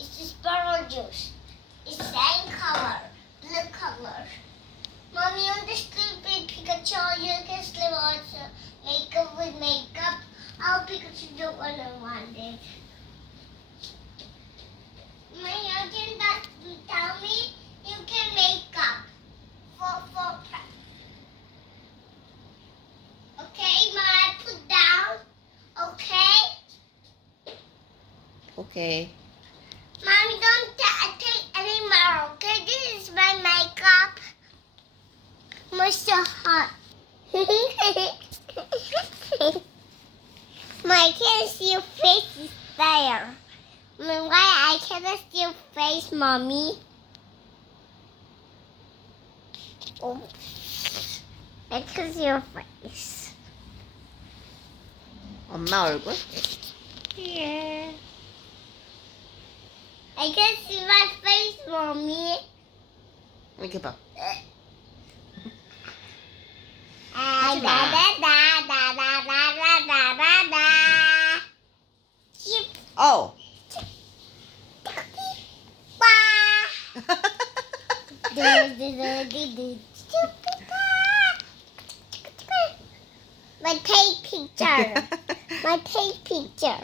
It's the sparrow juice. It's same color, blue color. Mommy, on the stupid Pikachu, you can still also makeup with makeup. I'll Pikachu the one I wanted. My you can tell me you can make up for okay, Ma, put down. Okay. Okay. Mommy, don't take any more. Okay, this is my makeup. My so hot. My can't see your face is there. Why I cannot see your face, Mommy? Oh, I can see your face. 엄마 얼굴? Yeah. I can see my face, Mommy. 이렇게 봐. Da da da da da da da da da. Chip. Oh. My take picture. My take picture.